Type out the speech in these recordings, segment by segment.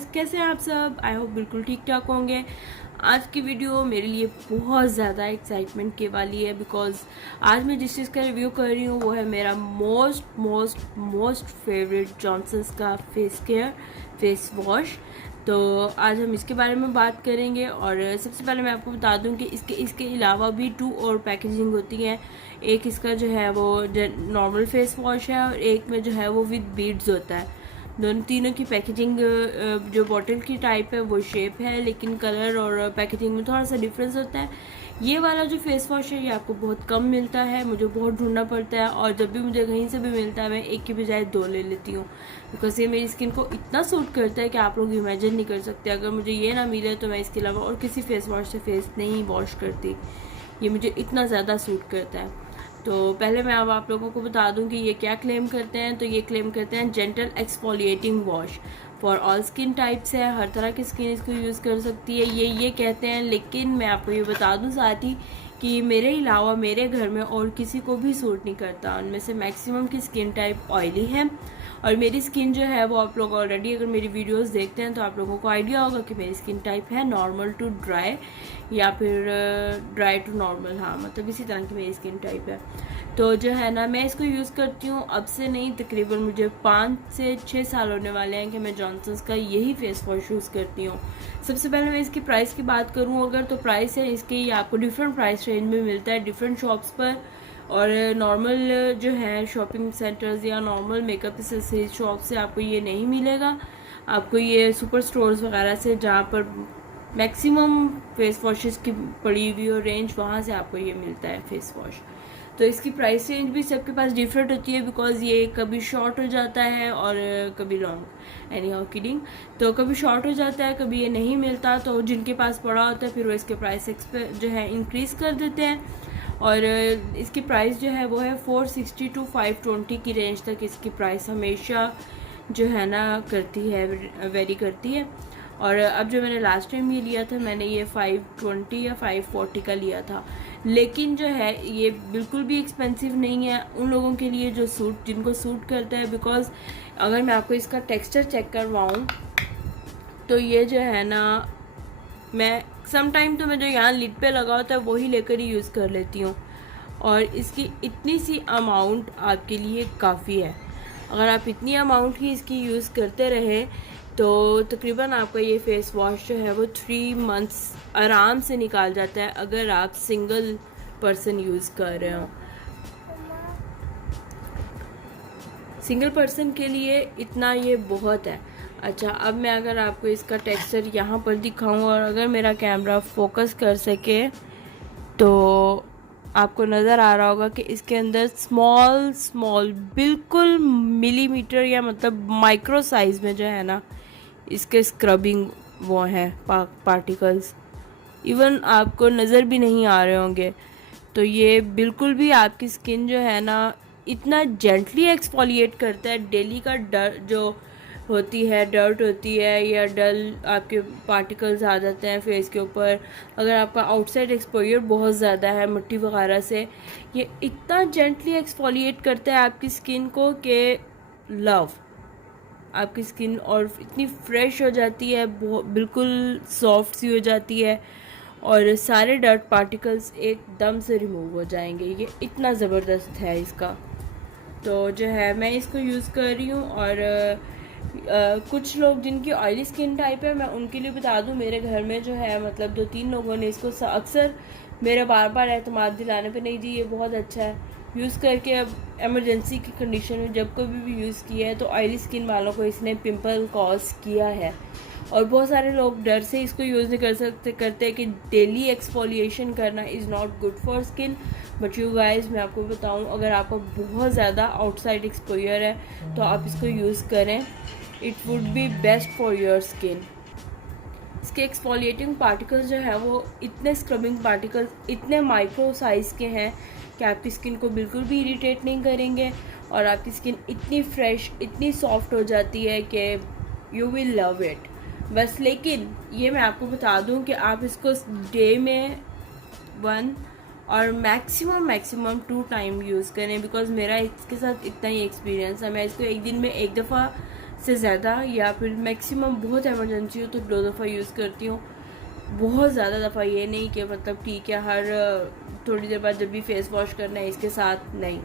Guys, कैसे हैं आप सब। आई होप बिल्कुल ठीक ठाक होंगे। आज की वीडियो मेरे लिए बहुत ज़्यादा एक्साइटमेंट के वाली है बिकॉज आज मैं जिस चीज़ का रिव्यू कर रही हूँ वो है मेरा most most most favourite Johnson's का फेस वॉश। तो आज हम इसके बारे में बात करेंगे और सबसे पहले मैं आपको बता दूं कि इसके अलावा भी 2 और पैकेजिंग होती है। एक इसका जो है वो नॉर्मल फेस वॉश है और एक में जो है वो विद बीड्स होता है। दोनों तीनों की पैकेजिंग जो बॉटल की टाइप है वो शेप है, लेकिन कलर और पैकेजिंग में थोड़ा सा डिफरेंस होता है। ये वाला जो फेस वॉश है ये आपको बहुत कम मिलता है, मुझे बहुत ढूंढना पड़ता है और जब भी मुझे कहीं से भी मिलता है मैं एक की बजाय 2 ले लेती हूँ बिकॉज ये मेरी स्किन को इतना सूट करता है कि आप लोग इमेजिन नहीं कर सकते। अगर मुझे ये ना मिले तो मैं इसके अलावा और किसी फेस वॉश से फेस नहीं वॉश करती, ये मुझे इतना ज़्यादा सूट करता है। तो पहले मैं अब आप लोगों को बता दूं कि ये क्या क्लेम करते हैं। तो ये क्लेम करते हैं gentle exfoliating wash for all skin types है, हर तरह की स्किन इसको यूज़ कर सकती है, ये कहते हैं। लेकिन मैं आपको ये बता दूं साथ ही कि मेरे अलावा मेरे घर में और किसी को भी सूट नहीं करता। उनमें से मैक्सिमम की स्किन टाइप ऑयली है और मेरी स्किन जो है वो आप लोग ऑलरेडी अगर मेरी वीडियोस देखते हैं तो आप लोगों को आइडिया होगा कि मेरी स्किन टाइप है नॉर्मल टू ड्राई या फिर ड्राई टू नॉर्मल। हाँ, मतलब इसी तरह की मेरी स्किन टाइप है। तो जो है ना मैं इसको यूज़ करती हूँ अब से नहीं, तकरीबन मुझे 5 से 6 साल होने वाले हैं कि मैं जॉनसन्स का यही फेस वॉश यूज़ करती हूँ। सबसे पहले मैं इसकी प्राइस की बात करूँ अगर, तो प्राइस है इसकी, ये आपको डिफरेंट प्राइस रेंज में मिलता है डिफरेंट शॉप्स पर। और नॉर्मल जो है शॉपिंग सेंटर्स या नॉर्मल मेकअप एक्सेसरीज शॉप से आपको ये नहीं मिलेगा। आपको ये सुपर स्टोर्स वगैरह से, जहाँ पर मैक्सिमम फेस वॉशेस की पड़ी हुई और रेंज, वहाँ से आपको ये मिलता है फेस वॉश। तो इसकी प्राइस रेंज भी सबके पास डिफरेंट होती है बिकॉज ये कभी शॉर्ट हो जाता है और कभी लॉन्ग, एनी हाउ किडिंग। तो कभी शॉर्ट हो जाता है, कभी ये नहीं मिलता, तो जिनके पास पड़ा होता है फिर वो इसके प्राइस जो है इंक्रीज़ कर देते हैं। और इसकी प्राइस जो है वो है 460 टू 520 की रेंज तक इसकी प्राइस हमेशा जो है ना करती है, वेरी करती है। और अब जो मैंने लास्ट टाइम ये लिया था मैंने ये 520 या 540 का लिया था, लेकिन जो है ये बिल्कुल भी एक्सपेंसिव नहीं है उन लोगों के लिए जो जिनको सूट करता है। बिकॉज अगर मैं आपको इसका टेक्सचर चेक करवाऊँ तो ये जो है ना, मैं सम टाइम तो मैं जो यहाँ लिड पे लगा होता है वही लेकर ही यूज़ कर लेती हूँ और इसकी इतनी सी अमाउंट आपके लिए काफ़ी है। अगर आप इतनी अमाउंट ही इसकी यूज़ करते रहे तो तकरीबन आपका ये फेस वॉश जो है वो 3 मंथ्स आराम से निकाल जाता है अगर आप सिंगल पर्सन यूज़ कर रहे हो। सिंगल पर्सन के लिए इतना ये बहुत है। अच्छा, अब मैं अगर आपको इसका टेक्सचर यहाँ पर दिखाऊं और अगर मेरा कैमरा फोकस कर सके तो आपको नज़र आ रहा होगा कि इसके अंदर स्मॉल स्मॉल बिल्कुल मिलीमीटर या मतलब माइक्रो साइज़ में जो है ना इसके स्क्रबिंग वो हैं पार्टिकल्स, इवन आपको नज़र भी नहीं आ रहे होंगे। तो ये बिल्कुल भी आपकी स्किन जो है ना इतना जेंटली एक्सफोलिएट करता है। डेली का डर्ट होती है या डल आपके पार्टिकल्स आ जाते हैं फेस के ऊपर, अगर आपका आउटसाइड एक्सपोजर बहुत ज़्यादा है मिट्टी वगैरह से, ये इतना जेंटली एक्सफोलिएट करता है आपकी स्किन को कि लव आपकी स्किन और इतनी फ्रेश हो जाती है, बिल्कुल सॉफ्ट सी हो जाती है और सारे डर्ट पार्टिकल्स एकदम से रिमूव हो जाएंगे। ये इतना ज़बरदस्त है इसका। तो जो है मैं इसको यूज़ कर रही हूँ और कुछ लोग जिनकी ऑयली स्किन टाइप है मैं उनके लिए बता दूँ, मेरे घर में जो है मतलब 2-3 लोगों ने इसको अक्सर मेरे बार बार एतमाद दिलाने पे, नहीं जी ये बहुत अच्छा है यूज़ करके। अब एमरजेंसी की कंडीशन में जब कभी भी यूज़ किया है तो ऑयली स्किन वालों को इसने पिंपल कॉज किया है और बहुत सारे लोग डर से इसको यूज़ नहीं करते हैं कि डेली एक्सफोलिएशन करना is not good for skin. But you guys, मैं आपको बताऊं अगर आपको बहुत ज़्यादा आउटसाइड एक्सपोजर है तो आप इसको यूज़ करें, it would be best for your skin. इसके एक्सफोलिएटिंग पार्टिकल्स जो है वो इतने स्क्रबिंग पार्टिकल्स इतने माइक्रो साइज़ के हैं कि आपकी स्किन को बिल्कुल भी इरिटेट नहीं करेंगे और आपकी स्किन इतनी फ्रेश इतनी सॉफ्ट हो जाती है कि यू विल लव इट बस। लेकिन ये मैं आपको बता दूं कि आप इसको डे में 1 और मैक्सिमम 2 टाइम यूज़ करें बिकॉज मेरा इसके साथ इतना ही एक्सपीरियंस है। मैं इसको एक दिन में एक दफ़ा से ज़्यादा, या फिर मैक्सिमम बहुत इमरजेंसी हो तो 2 दफ़ा यूज़ करती हूँ। बहुत ज़्यादा दफ़ा ये नहीं कि मतलब ठीक है हर थोड़ी देर बाद जब भी फेस वॉश करना है इसके साथ, नहीं,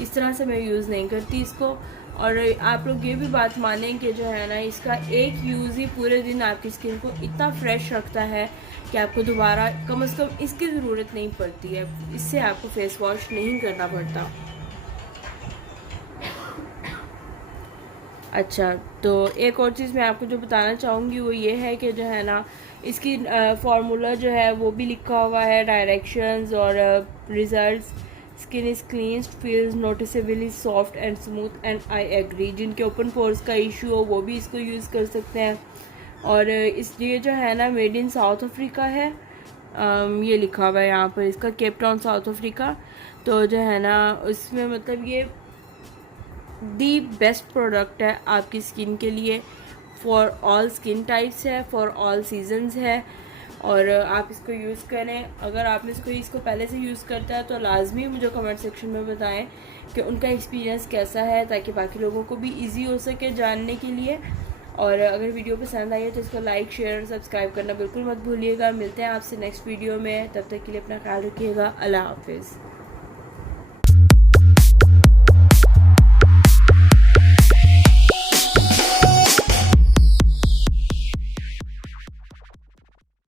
इस तरह से मैं यूज़ नहीं करती इसको। और आप लोग ये भी बात मानें कि जो है ना, इसका एक यूज़ ही पूरे दिन आपकी स्किन को इतना फ्रेश रखता है कि आपको दोबारा कम से कम इसकी ज़रूरत नहीं पड़ती है, इससे आपको फेस वॉश नहीं करना पड़ता। अच्छा, तो एक और चीज़ मैं आपको जो बताना चाहूँगी वो ये है कि जो है ना, इसकी फार्मूला जो है वो भी लिखा हुआ है, डायरेक्शंस और results. Skin is cleansed, feels noticeably soft and smooth and I agree. जिनके ओपन पोर्स का इशू हो वो भी इसको यूज़ कर सकते हैं। और इसलिए जो है ना, मेड इन साउथ अफ्रीका है, ये लिखा हुआ है यहाँ पर इसका, केप टाउन साउथ अफ्रीका। तो जो है ना, उसमें मतलब ये दी बेस्ट प्रोडक्ट है आपकी स्किन के लिए, फॉर ऑल स्किन टाइप्स है, फॉर ऑल सीजन्स है। और आप इसको यूज़ करें। अगर आपने इसको पहले से यूज़ करता है तो लाजमी मुझे कमेंट सेक्शन में बताएं कि उनका एक्सपीरियंस कैसा है, ताकि बाकी लोगों को भी इजी हो सके जानने के लिए। और अगर वीडियो पसंद आई है तो इसको लाइक, शेयर और सब्सक्राइब करना बिल्कुल मत भूलिएगा। मिलते हैं आपसे नेक्स्ट वीडियो में, तब तक के लिए अपना ख्याल रखिएगा। अल्लाह हाफिज़।